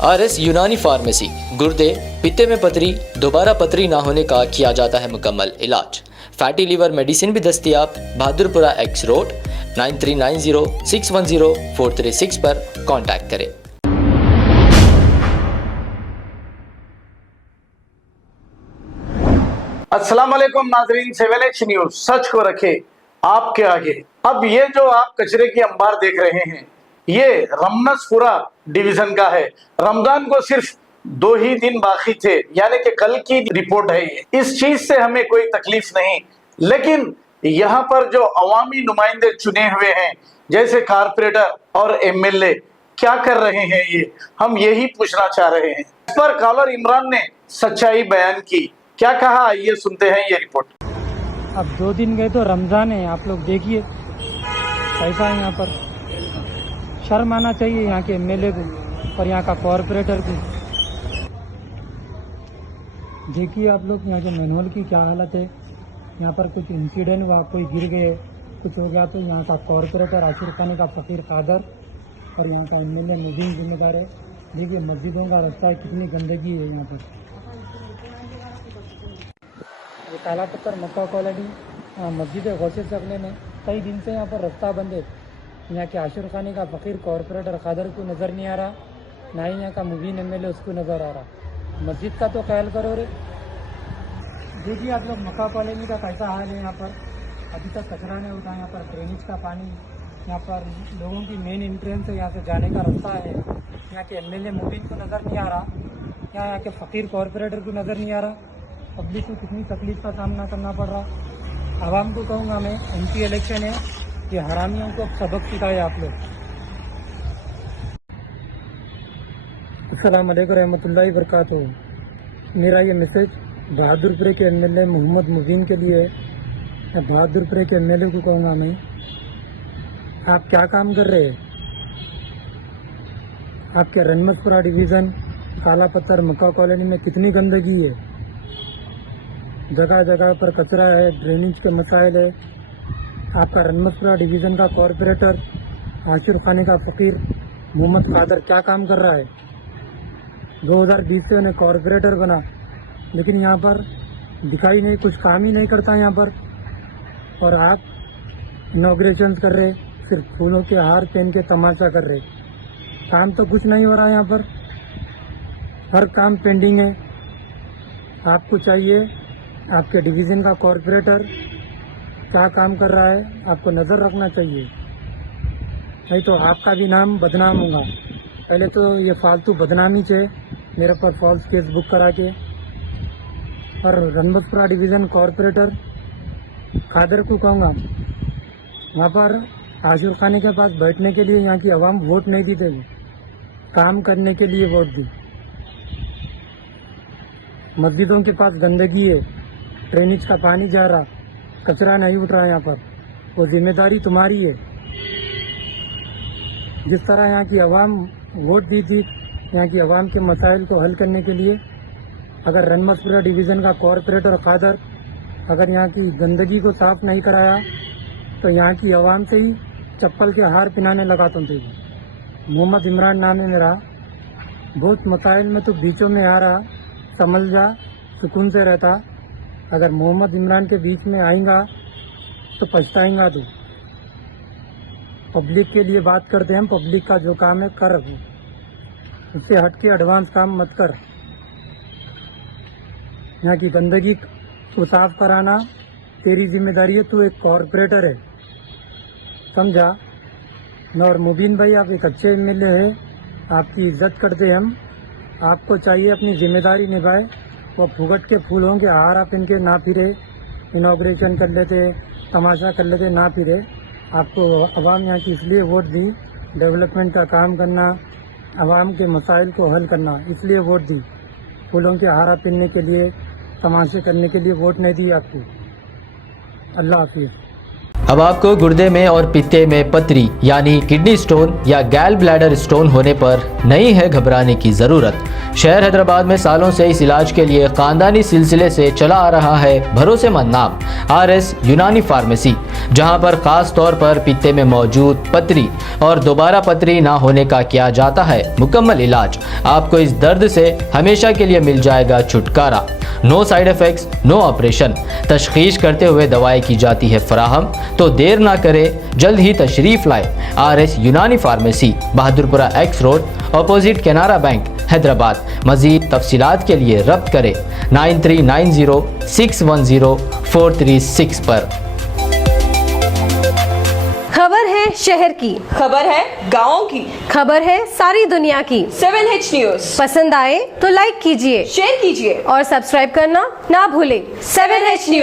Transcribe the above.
RS Unani pharmacy, गुर्दे, पित्ते में पथरी, दोबारा पथरी ना होने का किया जाता है मुकम्मल इलाज। फैटी लीवर मेडिसिन भी दस्तियाब। बहादुरपुरा X रोड 9390610436 पर कांटेक्ट करें। अस्सलाम वालेकुम नाजरीन, 7H न्यूज सच को रखे आपके आगे। अब ये जो आप कचरे की अंबार देख रहे हैं, ये रमनसपुरा डिवीजन का है। रमजान को सिर्फ 2 ही दिन बाकी थे, यानी कि कल की रिपोर्ट है ये। इस चीज से हमें कोई तकलीफ नहीं, लेकिन यहाँ पर जो अवामी नुमाइंदे चुने हुए हैं, जैसे कारपोरेटर और MLA, क्या कर रहे हैं ये, हम यही पूछना चाह रहे हैं। इस पर कॉलर इमरान ने सच्चाई बयान की। क्या कहा, आइए सुनते हैं ये रिपोर्ट। अब 2 दिन गए तो रमजान है, आप लोग देखिए कैसा है। यहाँ पर शर्म आना चाहिए यहाँ के MLA को और यहाँ का कॉरपोरेटर को। देखिए आप लोग यहाँ के मैनुअल की क्या हालत है। यहाँ पर कुछ इंसिडेंट हुआ, कोई गिर गए, कुछ हो गया, तो यहाँ का कॉरपोरेटर आशिर खानी का फ़कीर कादर और यहाँ का MLA मुबीन जिम्मेदार है। देखिए मस्जिदों का रास्ता है, कितनी गंदगी है यहाँ पर। ये काला पत्थर मक्का कॉलोनी मस्जिद गौसे सकने में कई दिन से यहाँ पर रास्ता बंद है। यहाँ के आशिर खानी का फ़कीर कॉरपोरेटर कादर को नज़र नहीं आ रहा, ना ही यहाँ का मुबीन MLA उसको नज़र आ रहा। मस्जिद का तो ख्याल करो रे। देखिए आप लोग मक्का कॉलोनी का कैसा हाल है। यहाँ पर अभी तक कचरा नहीं उठा। यहाँ पर ड्रेनेज का पानी, यहाँ पर लोगों की मेन एंट्रेंस है, यहाँ से जाने का रास्ता है। यहाँ के MLA मुबीन को नज़र नहीं आ रहा, यहाँ के फ़कीर कॉरपोरेटर को नज़र नहीं आ रहा। पब्लिक को कितनी तकलीफ का सामना करना पड़ रहा। आवाम को कहूँगा मैं, MP इलेक्शन है, ये हरामियों को सबक सिखाए आप लोग। अस्सलाम वालेकुम रहमतुल्लाहि बरकातहू। मेरा ये मैसेज बहादुरपुरे के MLA मोहम्मद मुबीन के लिए है। मैं बहादुरपुरे के MLA को कहूँगा मैं, आप क्या काम कर रहे हैं। आपके रमनसपुरा डिवीज़न काला पत्थर मक्का कॉलोनी में कितनी गंदगी है। जगह जगह पर कचरा है, ड्रेनेज के मसाइल है। आपका रमनसपुरा डिवीज़न का कॉरपोरेटर आशिर खानी का फ़कीर मोहम्मद कादर क्या काम कर रहा है। 2020 से उन्हें कॉरपोरेटर बना, लेकिन यहाँ पर दिखाई नहीं, कुछ काम ही नहीं करता यहाँ पर। और आप इनॉग्रेशन कर रहे, सिर्फ फूलों के हार पहन के तमाशा कर रहे। काम तो कुछ नहीं हो रहा यहाँ पर, हर काम पेंडिंग है। आपको चाहिए, आपके डिवीज़न का कॉरपोरेटर क्या काम कर रहा है, आपको नज़र रखना चाहिए, नहीं तो आपका भी नाम बदनाम होगा। पहले तो ये फालतू बदनामी से मेरे पर फॉल्स केस बुक करा के। और रमनसपुरा डिवीज़न कॉरपोरेटर कादर को कहूँगा, वहाँ पर आशिर खानी के पास बैठने के लिए यहाँ की आवाम वोट नहीं दी थी, काम करने के लिए वोट दी। मस्जिदों के पास गंदगी है, ड्रेनेज का पानी जा रहा, कचरा नहीं उठ रहा यहाँ पर, वो जिम्मेदारी तुम्हारी है। जिस तरह यहाँ की आवाम वोट दी थी, यहाँ की आवाम के मसाइल को हल करने के लिए, अगर रमनसपुरा डिवीज़न का कॉरपोरेटर कादर अगर यहाँ की गंदगी को साफ नहीं कराया, तो यहाँ की आवाम से ही चप्पल के हार पिनाने लगा तुम थे। मोहम्मद इमरान नाम है मेरा, बहुत मसाइल में तो बीचों में आ रहा, समझ जा, सुकून से रहता। अगर मोहम्मद इमरान के बीच में आएगा तो पछताएंगा तू। पब्लिक के लिए बात करते हैं हम, पब्लिक का जो काम है कर, उससे हट के एडवांस काम मत कर। यहाँ की गंदगी को साफ कराना तेरी जिम्मेदारी है, तू एक कॉरपोरेटर है, समझा। और मुबीन भाई, आप एक अच्छे MLA है, आपकी इज्जत करते हैं हम। आपको चाहिए अपनी जिम्मेदारी निभाए, वो फुगट के फूलों के हार आप इनके ना फिरे, इनॉग्रेशन कर लेते, तमाशा कर लेते, ना फिरे। आपको आवाम यहाँ की इसलिए वोट दी, डेवलपमेंट का काम करना, आवाम के मसाइल को हल करना, इसलिए वोट दी। फूलों के हारा पहनने के लिए, तमाशे करने के लिए वोट नहीं दी आपको। अल्लाह हाफिज़। अब आपको गुर्दे में और पित्ते में पथरी यानी किडनी स्टोन या गैल ब्लैडर स्टोन होने पर नहीं है घबराने की ज़रूरत। शहर हैदराबाद में सालों से इस इलाज के लिए खानदानी सिलसिले से चला आ रहा है भरोसेमंद नाम RS यूनानी फार्मेसी, जहां पर खास तौर पर पित्ते में मौजूद पथरी और दोबारा पथरी ना होने का किया जाता है मुकम्मल इलाज। आपको इस दर्द से हमेशा के लिए मिल जाएगा छुटकारा। No side effects, no operation, तशखीस करते हुए दवाएं की जाती है फराहम। तो देर ना करें, जल्द ही तशरीफ लाए RS Unani pharmacy, Bahadurpura X road, opposite Canara bank, Hyderabad. मजीद तफसीलात के लिए रब्त करें 9390610436 पर। खबर है शहर की, खबर है गाँव की, खबर है सारी दुनिया की। 7H न्यूज पसंद आए तो लाइक कीजिए, शेयर कीजिए और सब्सक्राइब करना ना भूलें। 7H news.